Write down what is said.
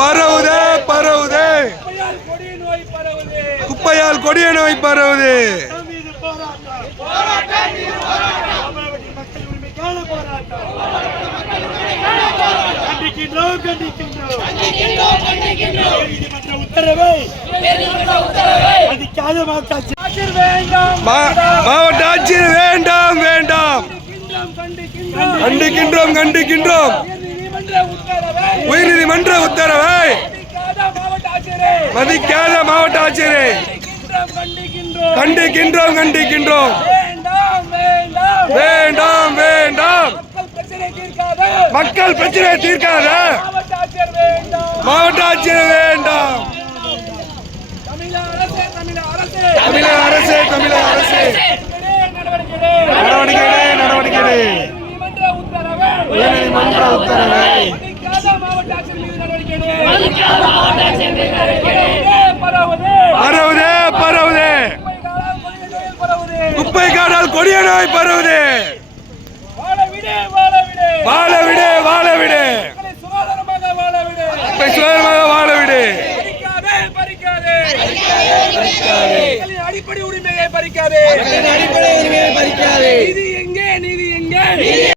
பரவுது பரவுது குப்பையால் கொடிய நோய் பரவுது மாவட்ட ஆட்சியர் வேண்டாம் வேண்டாம் கண்டிக்கின்றோம் கண்டிக்கின்றோம் உயர்நீதிமன்ற உத்தரவு மதிக்காத மாவட்ட ஆட்சியரே கண்டிக்கின்றோம் கண்டிக்கின்றோம் வேண்டாம் வேண்டாம் மக்கள் பிரச்சனையை தீர்க்காத மாவட்ட ஆட்சியர் வேண்டாம் தமிழக அரசே தமிழக அரசே தமிழக அரசே கொடிய நோய் பரவுது வாழ விடு வாழ விடு சுகாதாரமாக வாழ விடு அடிப்படை உரிமையை பறிக்காதே அடிப்படை உரிமையை பறிக்காதே இது எங்கே நீதி எங்கே